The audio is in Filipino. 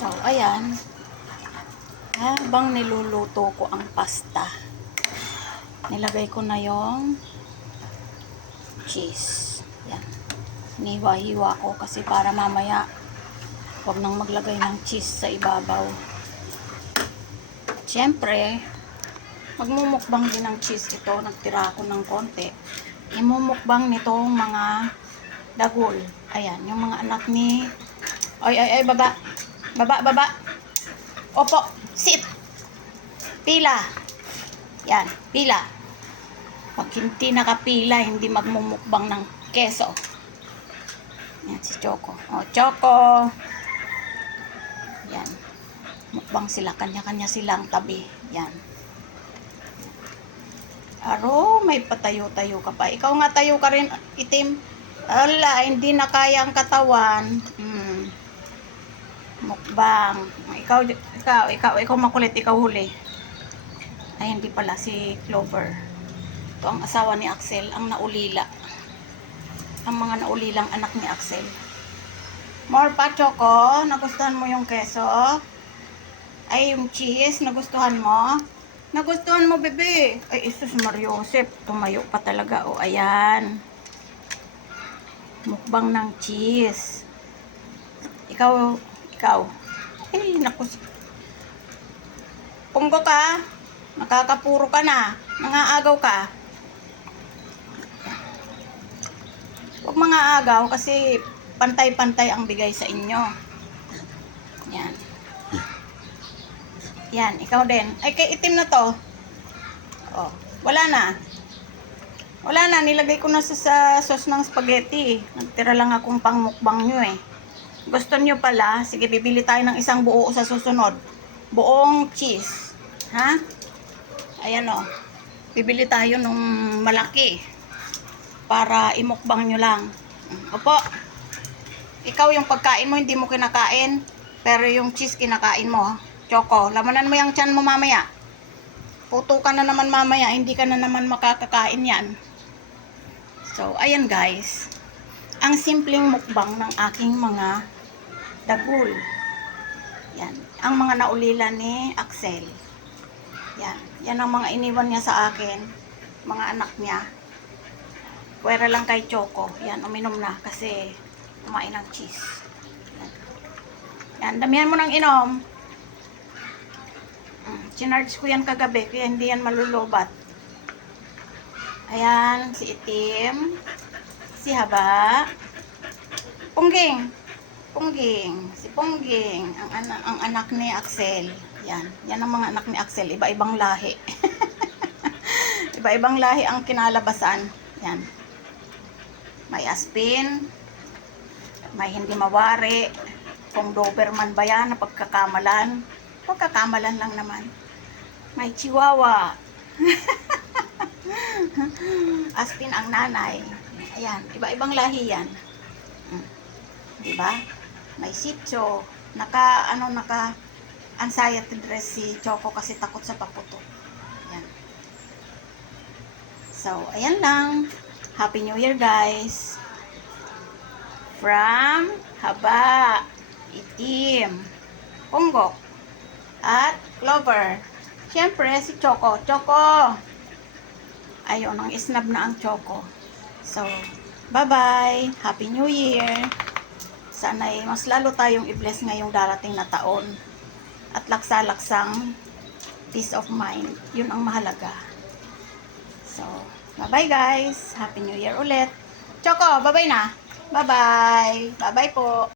So, ayan. Habang niluluto ko ang pasta, nilagay ko na yung cheese. Yan. Niwa-hiwa ko kasi para mamaya huwag nang maglagay ng cheese sa ibabaw. Siyempre, magmumukbang din ng cheese ito. Nagtira ako ng konti. Imumukbang nitong mga dagol. Ayan, yung mga anak ni... Ay, ay, ay, baba. Baba, baba. Opo, sit. Pila. Yan, pila. Pag hindi nakapila, hindi magmumukbang ng keso. Yan, si Choco. O, Choco. Yan. Mukbang sila. Kanya-kanya silang tabi. Yan. Aro, may patayo-tayo ka pa. Ikaw nga tayo ka rin, itim. Ala, hindi na kaya ang katawan. Hmm. Mukbang. Ikaw, ikaw, ikaw, ikaw makulit, ikaw huli. Ay, hindi pala si Clover. Ito ang asawa ni Axel, ang naulila. Ang mga naulilang anak ni Axel. More pa, Choco. Nagustuhan mo yung keso? Ay, yung cheese, nagustuhan mo? Nagustuhan mo, bebe? Ay, isus Mariosep. Tumayo pa talaga. O, ayan. Mukbang ng cheese. Ikaw, ikaw. Ay, naku. Punggo ka. Nakakapuro ka na. Nangaagaw ka. Huwag mga agaw kasi pantay-pantay ang bigay sa inyo. Yan. Yan, ikaw din. Ay, kay itim na to. Oh, wala na. Wala na, nilagay ko na sa, sa sauce ng spaghetti. Nagtira lang akong pangmukbang nyo eh. Gusto nyo pala, sige, bibili tayo ng isang buo sa susunod. Buong cheese. Ha? Ayan o. Bibili tayo nung malaki. Para imukbang nyo lang. Opo. Ikaw yung pagkain mo, hindi mo kinakain. Pero yung cheese kinakain mo. Choco, lamanan mo yung tiyan mo mamaya. Puto ka na naman mamaya, hindi ka na naman makakakain yan. So, ayan guys. Ang simpleng mukbang ng aking mga dagul. Yan. Ang mga naulila ni Axel. Yan. Yan ang mga iniwan niya sa akin. Mga anak niya. Pwera lang kay Choco. Yan, uminom na kasi kumain ng cheese. Yan. Yan, damihan mo ng inom. Mm, Chinarge ko yan kagabi kaya hindi yan malulobat. Ayan, si Itim. Si Haba. Pungging. Pungging. Si Pungging. Ang, ana- ang anak ni Axel. Yan. Yan ang mga anak ni Axel. Iba-ibang lahi. Iba-ibang lahi ang kinalabasan. Yan. May aspin. May hindi mawari. Kung Doberman ba yan pagkakamalan. Pagkakamalan lang naman. May chihuahua. Aspin ang nanay. Ayan, iba-ibang lahi yan. Mm. May sityo. Naka, ano, naka anxiety dress si Choco kasi takot sa paputo. Ayan. So, ayan lang. Happy New Year, guys. From Haba, Itim, Punggok, at Clover. Siyempre, si Choco. Choco! Ayun, ang isnab na ang Choco. So, bye-bye. Happy New Year. Sana'y mas lalo tayong i-bless ngayong darating na taon. At laksa-laksang peace of mind. Yun ang mahalaga. So, bye-bye guys. Happy New Year ulit. Choco, bye-bye na. Bye-bye. Bye-bye po.